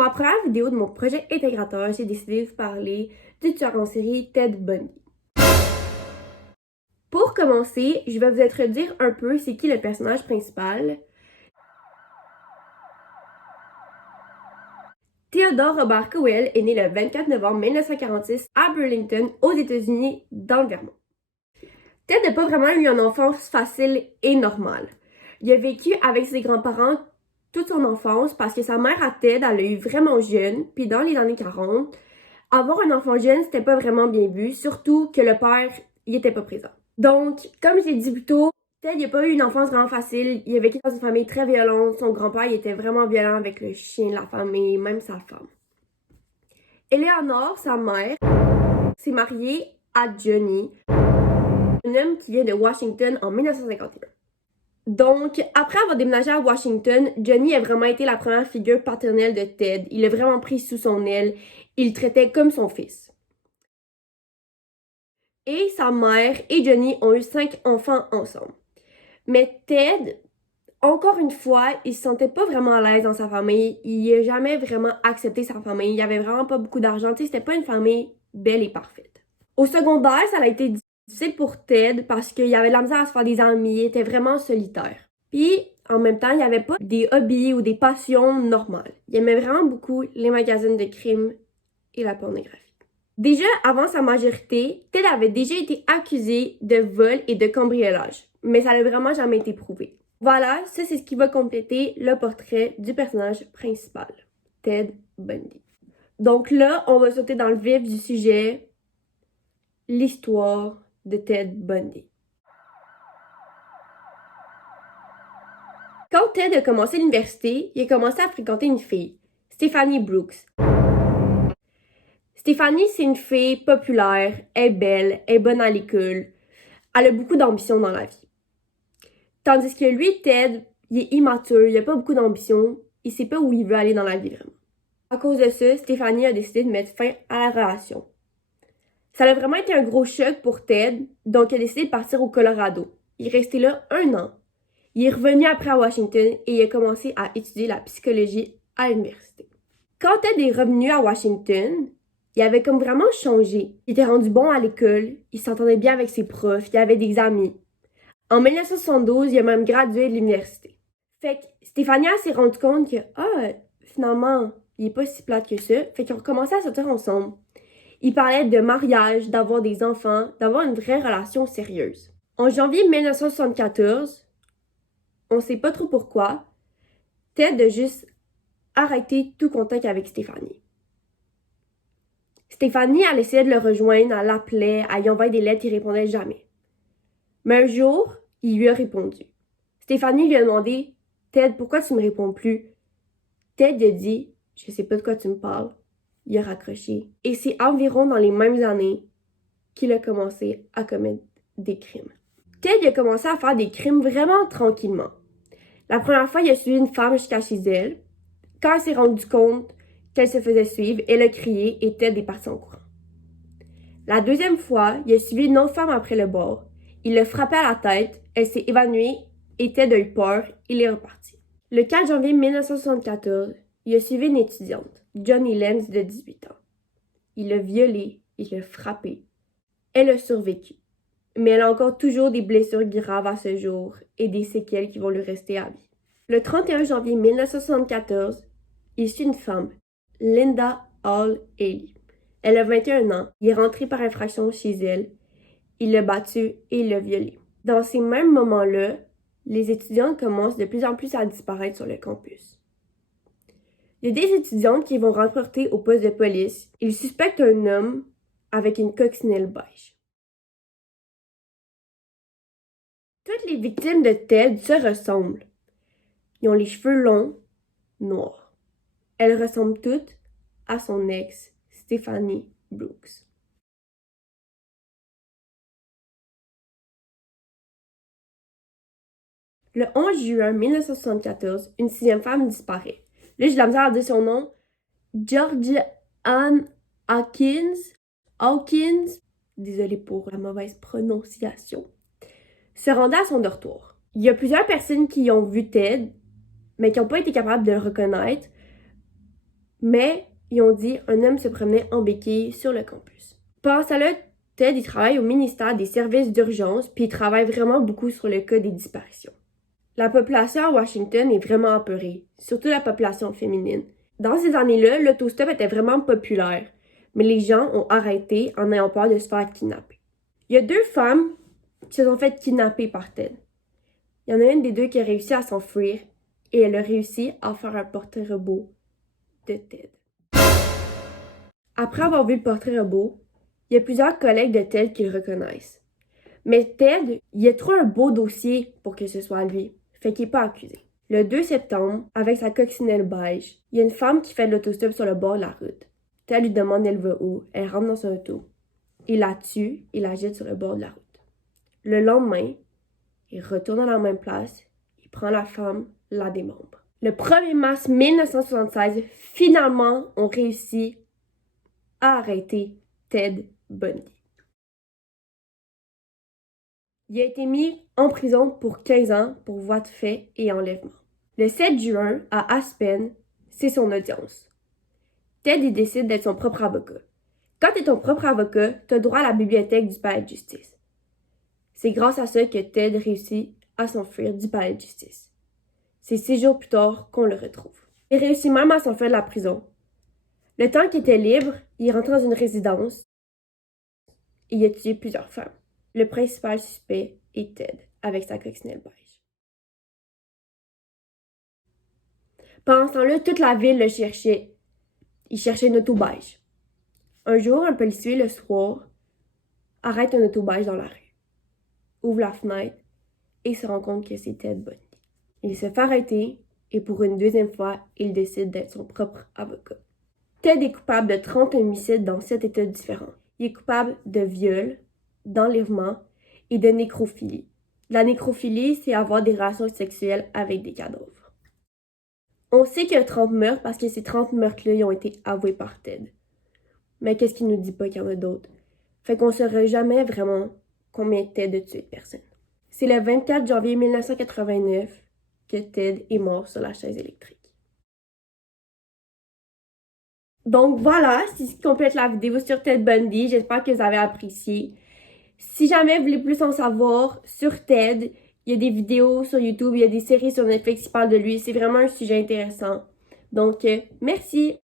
ma première vidéo de mon projet intégrateur, j'ai décidé de vous parler du tueur en série Ted Bundy. Pour commencer, je vais vous introduire un peu c'est qui le personnage principal. Theodore Robert Cowell est né le 24 novembre 1946 à Burlington, aux États-Unis, dans le Vermont. Ted n'a pas vraiment eu une enfance facile et normale. Il a vécu avec ses grands-parents toute son enfance parce que sa mère à Ted, elle a eu vraiment jeune, puis dans les années 40, avoir un enfant jeune, c'était pas vraiment bien vu, surtout que le père, il était pas présent. Donc, comme j'ai dit plus tôt, Ted, il a pas eu une enfance vraiment facile. Il a vécu dans une famille très violente. Son grand-père, il était vraiment violent avec le chien de la famille, même sa femme. Eleanor, sa mère, s'est mariée à Johnny, un homme qui vient de Washington en 1951. Donc, après avoir déménagé à Washington, Johnny a vraiment été la première figure paternelle de Ted. Il l'a vraiment pris sous son aile. Il le traitait comme son fils. Et sa mère et Johnny ont eu 5 enfants ensemble. Mais Ted, encore une fois, il se sentait pas vraiment à l'aise dans sa famille. Il n'a jamais vraiment accepté sa famille. Il avait vraiment pas beaucoup d'argent. Tu sais, c'était pas une famille belle et parfaite. Au secondaire, ça a été difficile pour Ted parce qu'il avait de la misère à se faire des amis. Il était vraiment solitaire. Puis, en même temps, il n'y avait pas des hobbies ou des passions normales. Il aimait vraiment beaucoup les magazines de crime et la pornographie. Déjà, avant sa majorité, Ted avait déjà été accusé de vol et de cambriolage, mais ça n'a vraiment jamais été prouvé. Voilà, ça c'est ce qui va compléter le portrait du personnage principal, Ted Bundy. Donc là, on va sauter dans le vif du sujet, l'histoire de Ted Bundy. Quand Ted a commencé l'université, il a commencé à fréquenter une fille, Stephanie Brooks. Stephanie, c'est une fille populaire, elle est belle, elle est bonne à l'école, elle a beaucoup d'ambition dans la vie. Tandis que lui, Ted, il est immature, il a pas beaucoup d'ambition, il sait pas où il veut aller dans la vie vraiment. À cause de ça, Stephanie a décidé de mettre fin à la relation. Ça a vraiment été un gros choc pour Ted, donc il a décidé de partir au Colorado. Il est resté là 1 an. Il est revenu après à Washington et il a commencé à étudier la psychologie à l'université. Quand Ted est revenu à Washington, il avait comme vraiment changé. Il était rendu bon à l'école, il s'entendait bien avec ses profs, il avait des amis. En 1972, il a même gradué de l'université. Fait que Stéphania s'est rendu compte que, finalement, il est pas si plate que ça. Fait qu'ils ont recommencé à sortir ensemble. Ils parlaient de mariage, d'avoir des enfants, d'avoir une vraie relation sérieuse. En janvier 1974, on sait pas trop pourquoi, Ted a juste arrêté tout contact avec Stéphanie. Stéphanie, elle essayait de le rejoindre, elle l'appelait, elle lui envoyait des lettres, il répondait jamais. Mais un jour, il lui a répondu. Stéphanie lui a demandé « Ted, pourquoi tu me réponds plus? » Ted a dit « Je sais pas de quoi tu me parles. » Il a raccroché. Et c'est environ dans les mêmes années qu'il a commencé à commettre des crimes. Ted a commencé à faire des crimes vraiment tranquillement. La première fois, il a suivi une femme jusqu'à chez elle. Quand elle s'est rendue compte qu'elle se faisait suivre, elle a crié et Ted est parti en courant. La deuxième fois, il a suivi une autre femme après le bar. Il l'a frappée à la tête, elle s'est évanouie et Ted a eu peur, il est reparti. Le 4 janvier 1974, il a suivi une étudiante, Johnny Lenz, de 18 ans. Il l'a violée, il l'a frappée. Elle a survécu, mais elle a encore toujours des blessures graves à ce jour et des séquelles qui vont lui rester à vie. Le 31 janvier 1974, il suit une femme, Linda Hall Haley. Elle a 21 ans, il est rentré par infraction chez elle. Il l'a battue et il l'a violée. Dans ces mêmes moments-là, les étudiantes commencent de plus en plus à disparaître sur le campus. Il y a des étudiantes qui vont rapporter au poste de police. Ils suspectent un homme avec une coccinelle beige. Toutes les victimes de Ted se ressemblent. Ils ont les cheveux longs, noirs. Elles ressemblent toutes à son ex, Stephanie Brooks. Le 11 juin 1974, une 6e femme disparaît. Là, j'ai de la misère à dire son nom. Georgia Ann Hawkins, désolée pour la mauvaise prononciation, se rendait à son dortoir. Il y a plusieurs personnes qui ont vu Ted, mais qui n'ont pas été capables de le reconnaître Mais ils ont dit un homme se promenait en béquille sur le campus. Pendant ça là, Ted, il travaille au ministère des services d'urgence, puis il travaille vraiment beaucoup sur le cas des disparitions. La population à Washington est vraiment apeurée, surtout la population féminine. Dans ces années-là, l'autostop était vraiment populaire, mais les gens ont arrêté en ayant peur de se faire kidnapper. Il y a 2 femmes qui se sont fait kidnapper par Ted. Il y en a une des 2 qui a réussi à s'enfuir et elle a réussi à faire un portrait robot de Ted. Après avoir vu le portrait robot, il y a plusieurs collègues de Ted qui le reconnaissent. Mais Ted, il a trop un beau dossier pour que ce soit lui, fait qu'il n'est pas accusé. Le 2 septembre, avec sa coccinelle beige, il y a une femme qui fait de l'autostop sur le bord de la route. Ted lui demande elle va où, elle rentre dans son auto. Il la tue et la jette sur le bord de la route. Le lendemain, il retourne à la même place, il prend la femme, la démembre. Le 1er mars 1976, finalement, on réussit à arrêter Ted Bundy. Il a été mis en prison pour 15 ans pour voie de fait et enlèvement. Le 7 juin, à Aspen, c'est son audience. Ted il décide d'être son propre avocat. Quand tu es ton propre avocat, tu as droit à la bibliothèque du palais de justice. C'est grâce à ça que Ted réussit à s'enfuir du palais de justice. C'est 6 jours plus tard qu'on le retrouve. Il réussit même à s'enfuir de la prison. Le temps qu'il était libre, il rentre dans une résidence et il a tué plusieurs femmes. Le principal suspect est Ted, avec sa coccinelle beige. Pendant ce temps-là, toute la ville le cherchait. Il cherchait une auto beige. Un jour, un policier, le soir, arrête un auto beige dans la rue, ouvre la fenêtre et se rend compte que c'est Ted Bundy. Il se fait arrêter et pour une 2e fois, il décide d'être son propre avocat. Ted est coupable de 30 homicides dans 7 États différents. Il est coupable de viol, d'enlèvement et de nécrophilie. La nécrophilie, c'est avoir des relations sexuelles avec des cadavres. On sait qu'il y a 30 meurtres parce que ces 30 meurtres-là ils ont été avoués par Ted. Mais qu'est-ce qu'il nous dit pas qu'il y en a d'autres? Fait qu'on saura jamais vraiment combien Ted a tué de personnes. C'est le 24 janvier 1989 que Ted est mort sur la chaise électrique. Donc voilà, c'est ce qui complète la vidéo sur Ted Bundy. J'espère que vous avez apprécié. Si jamais vous voulez plus en savoir sur Ted, il y a des vidéos sur YouTube, il y a des séries sur Netflix qui parlent de lui. C'est vraiment un sujet intéressant. Donc, merci!